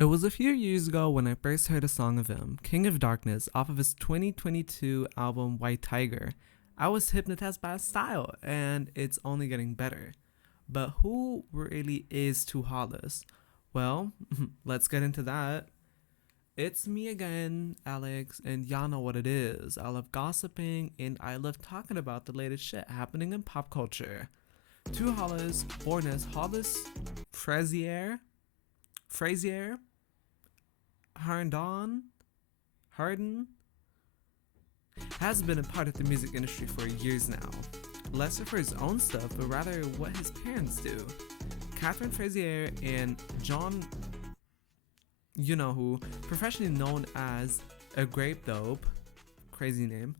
It was a few years ago when I first heard a song of him, King of Darkness, off of his 2022 album White Tiger. I was hypnotized by his style, and it's only getting better. But who really is 2Hollis? Well, let's get into that. It's me again, Alex, and y'all know what it is. I love gossiping and I love talking about the latest shit happening in pop culture. 2Hollis, born as Hollis Frazier, Harden, has been a part of the music industry for years now. Less for his own stuff, but rather what his parents do. Catherine Frazier and John, you know who, professionally known as a grape dope, crazy name.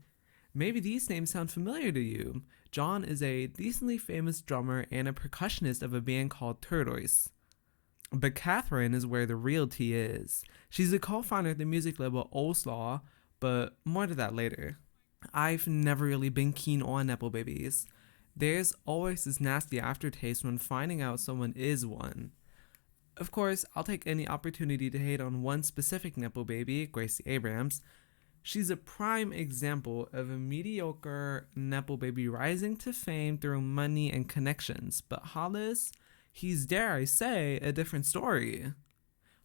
Maybe these names sound familiar to you. John is a decently famous drummer and a percussionist of a band called Turtles. But Catherine is where the real tea is. She's the co-founder of the music label Oslaw, but more to that later. I've never really been keen on Nepo babies. There's always this nasty aftertaste when finding out someone is one. Of course, I'll take any opportunity to hate on one specific Nepo baby, Gracie Abrams. She's a prime example of a mediocre Nepo baby rising to fame through money and connections, but Hollis, he's, dare I say, a different story.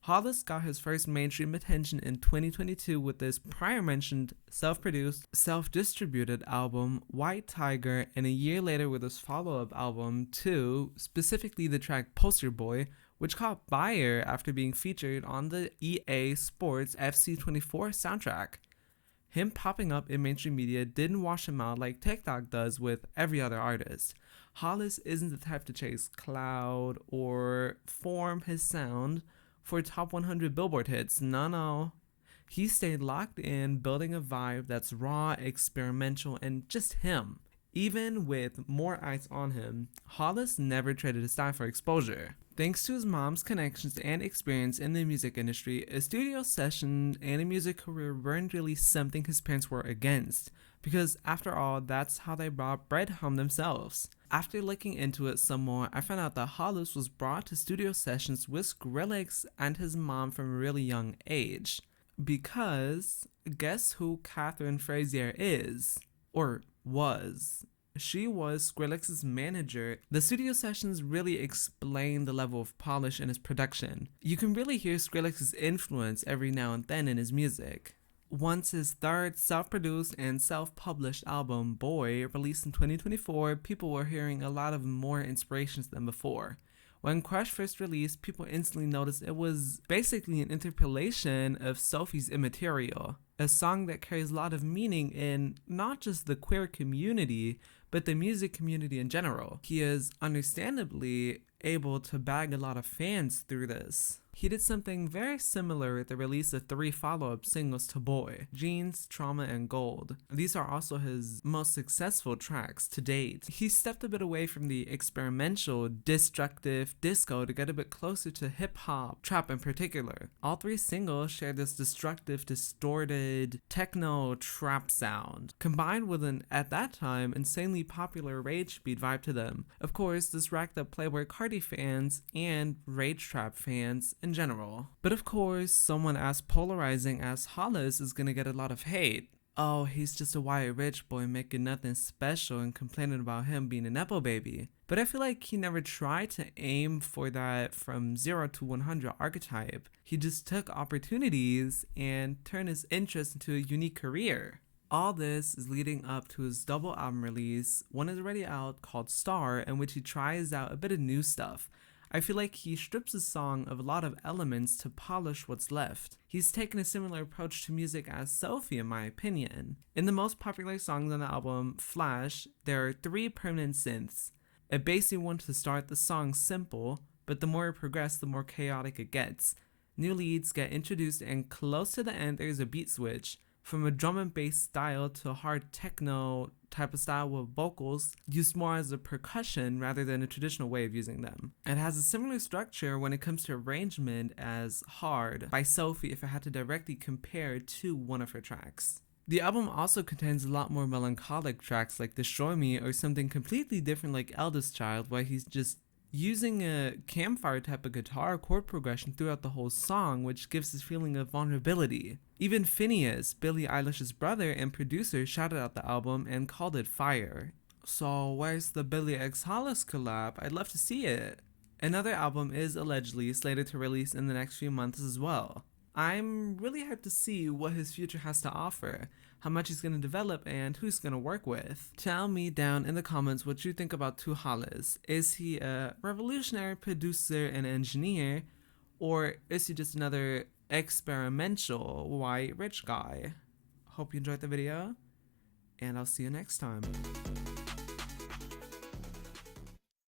Hollis got his first mainstream attention in 2022 with this prior mentioned self-produced, self-distributed album White Tiger, and a year later with his follow-up album 2, specifically the track Poster Boy, which caught fire after being featured on the EA Sports FC24 soundtrack. Him popping up in mainstream media didn't wash him out like TikTok does with every other artist. Hollis isn't the type to chase cloud or form his sound for top 100 Billboard hits. No. He stayed locked in, building a vibe that's raw, experimental, and just him. Even with more eyes on him, Hollis never traded his style for exposure. Thanks to his mom's connections and experience in the music industry, a studio session and a music career weren't really something his parents were against, because after all, that's how they brought bread home themselves. After looking into it some more, I found out that Hollis was brought to studio sessions with Skrillex and his mom from a really young age. Because, guess who Catherine Frazier is? Or was? She was Skrillex's manager. The studio sessions really explain the level of polish in his production. You can really hear Skrillex's influence every now and then in his music. Once his third self-produced and self-published album, Boy, released in 2024, people were hearing a lot of more inspirations than before. When Crush first released, people instantly noticed it was basically an interpolation of Sophie's Immaterial, a song that carries a lot of meaning in not just the queer community, but the music community in general. He is understandably able to bag a lot of fans through this. He did something very similar with the release of 3 follow-up singles to Boy, Jeans, Trauma, and Gold. These are also his most successful tracks to date. He stepped a bit away from the experimental, destructive disco to get a bit closer to hip-hop, trap in particular. All 3 singles share this destructive, distorted, techno trap sound, combined with an, at that time, insanely popular rage beat vibe to them. Of course, this racked up Playboi Carti fans and rage trap fans in general. But of course, someone as polarizing as Hollis is gonna get a lot of hate. Oh, he's just a white rich boy making nothing special and complaining about him being a Nepo baby. But I feel like he never tried to aim for that from 0 to 100 archetype. He just took opportunities and turned his interest into a unique career. All this is leading up to his double album release. One is already out called Star, in which he tries out a bit of new stuff. I feel like he strips the song of a lot of elements to polish what's left. He's taken a similar approach to music as Sophie, in my opinion. In the most popular songs on the album, Flash, there are 3 permanent synths. A bassy one to start the song simple, but the more it progresses, the more chaotic it gets. New leads get introduced, and close to the end there's a beat switch. From a drum and bass style to a hard techno type of style with vocals used more as a percussion rather than a traditional way of using them. It has a similar structure when it comes to arrangement as Hard by Sophie if I had to directly compare to one of her tracks. The album also contains a lot more melancholic tracks like Destroy Me or something completely different like Eldest Child, where he's just using a campfire type of guitar chord progression throughout the whole song, which gives this feeling of vulnerability. Even Phineas, Billie Eilish's brother and producer, shouted out the album and called it fire. So where's the Billie x Hollis collab? I'd love to see it. Another album is allegedly slated to release in the next few months as well. I'm really hyped to see what his future has to offer, how much he's going to develop, and who he's going to work with. Tell me down in the comments what you think about 2Hollis. Is he a revolutionary producer and engineer, or is he just another experimental white rich guy? Hope you enjoyed the video, and I'll see you next time.